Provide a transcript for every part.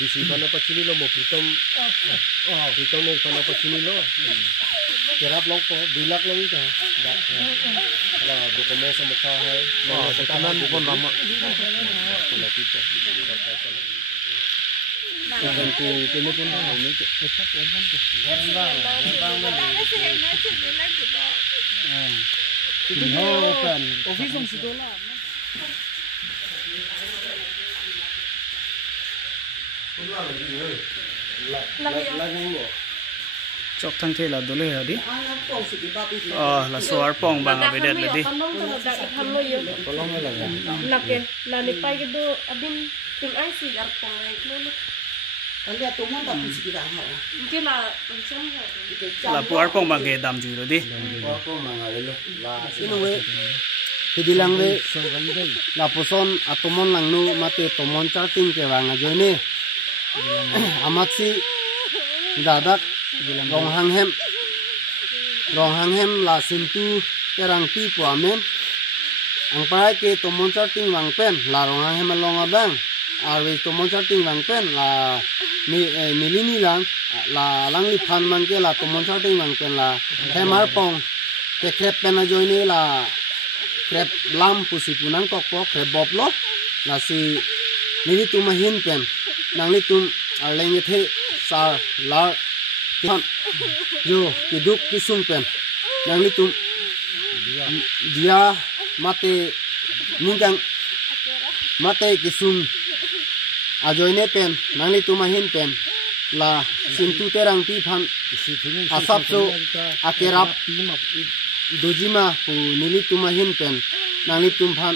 di sini apa sini lo mau pritom nih kalau apa sini lo kerap lo kok bilak lo itu kalau dokumen sama kahai dokumen bukan lama kalau kita ganti ini pun ini cepat ya kan office yang sudah chok thang the là dole ha di la soar pong bang abedet le di la ni pai ke do abin ting ai si ar pong ai lo Lihat tuh mau tapi sekitar hal. mungkin la macam ha la puar pong bang ke dam ju lo di apa mangal lo Ini we Hidilang we la poson atomon lang nu mate tomon charting ke bang ajo ini amat si dadak rong hang hem la sintu kerang pi po amen ang parai ke tomon charting bang pen la rong hang hem long abang arwe tomon charting bang pen la milini lang la lang li phan man ke la tomon charting bang pen la hemar pong ke krep pen ajo ini la krep lam pusi punang kok po krep bob lo la si nili tu mahin pen nang li tum arlenge the sar lar kan yo kiduk kisung pen nang li tum dia mate ningkang mate kisung ajoine pen nang li tu mahin pen la sintu terang pi phan asap so akerap dojima pu nili tu mahin pen nang li tum phan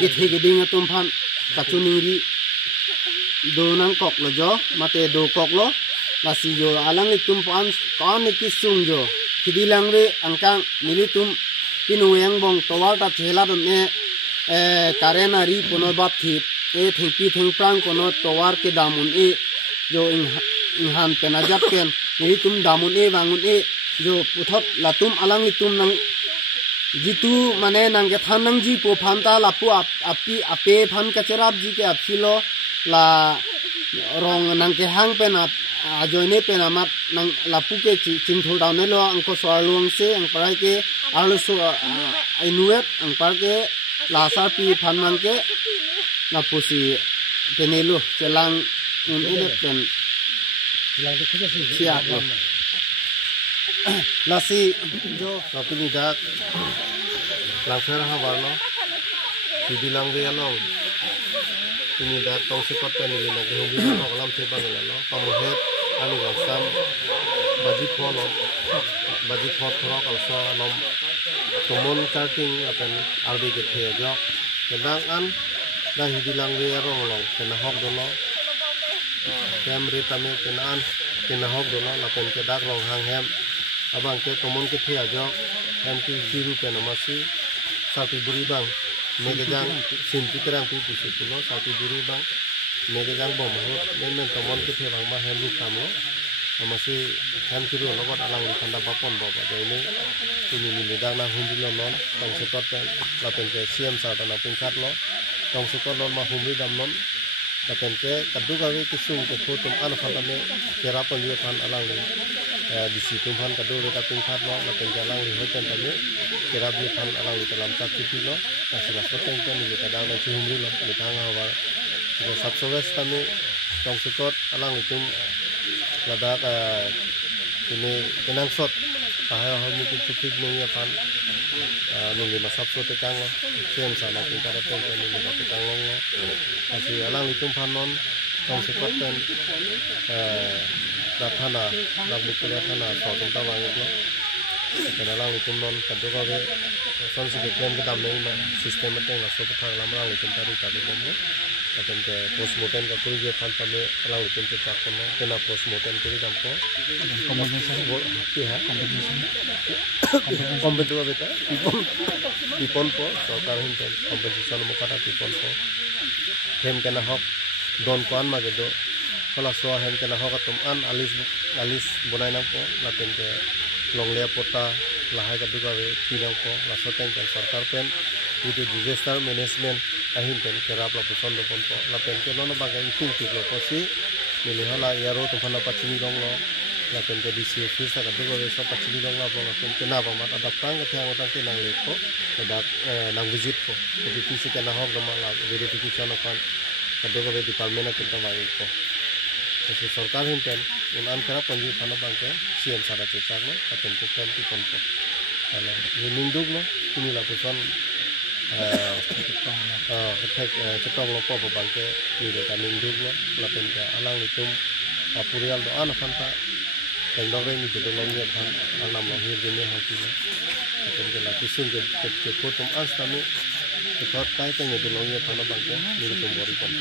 kithe geding tum phan kachuningri do nang kok lo jo mate do kok lo nasi jo alang itum pan kon kisung jo kidilang re angkang militum pinuyang bong towar ta thela dum e karena ri pono bap thip e thingpi thingprang kono towar ke damun e jo inghan penajap pen militum damun e bangun e jo puthot latum alang itum nang jitu mane nang ke thanang ji po phanta lapu api ape phan kacherap ji ke apilo la rong nang ke hang pen ajoine pen amat nang lapu ke chingthul down ne lo angko swarluang se ang parai ke alu so inuet ang par ke la sa pi phan man ke lapu si penelu celang un ide pen bilang ke khuje siap lo lasi jo tapi ni dak langsung ha warno bilang dia lo ini dak tong sikot pen ni na ke hobi ko lam se bang lo pamohet ani ga sam baji phot throk also lom tomon charting apen albi ke the jo kedang an da bilang dia lo kena hok do lo kamri tame kenan kena hok do lo lapen ke dak rong hang hem abang ke tomon ke the jo hem ki siru pen amasi satu buri bang megejang sinti kerang tu pulo satu buri bang megejang bom ho men tomon ke the bang ma hem lu kamo amasi hem kiru logot alang di kanda bapon bo ba ini ni dang na humbi lo non tong sekot pen lapen ke siam sa ta na pingkat lo tong sekot lo ma humbi dam non lapen ke kadu ga ke kisung ke photum an phan kera pon ye phan alang ni di situ phan kadu le ta pingkat lo lapen ke alang li hoten ta ni kera bi phan alang li dalam tak ti lo ta sila soteng pen ni ta dang na humbi lo ni thang ha ko sabsowes ta ni tong sekot alang li tum lada ini kenang sot pahayo hamu kutik ni pan nungi masap so tekang lo sem sana tingkara pen ni tekang lo kasi alang litum panon tong sekot pen dathana lagbukule thana so tumta wang lo kenalang litum non kadu ka be son si ken ke dam nei ma system teng la so thang lam lang litum tari ta bom lo akan ke postmortem ka kuri je pan tame alang litum te chak kono kena postmortem kuri dam ko ki ha kompetisi beta pipon po sarkar hin kompetisi mo kata pipon po hem kena hok don kwan ma gedo kala so hem kena hok atum an alis bonai nang po laten ke longle pota lahai ka duga we pinang po la soteng kan sarkar pen itu disaster management ahin pen kerap la puson do pon po la pen ke no ba ga ipung ti lo po si mili hala yaro to phana pachini dong lo la pen ke disi office ka do go so pachini dong la po la pen ke na ba mat adap tang ke thang otang ke nang le po adap nang visit po jadi kisi ke na hok do ma la verification of ka do go department ke ta ba po jadi सरकार हिंटेन उन kerap पंजी phana bang ke CM sada cecak lo ka pen ke kan ti pon po ala ning duk lo ini la puson cetong lo po bang ke ni de ka ning duk lo la pen ke alang litum purial do ana phanta teng do re ni de lo nge phan anam lo hir gene ha ki lo pen ke la pusun ke ko tum as tami ke thot kai ke ni de lo nge phana bang ke ni tum bori pon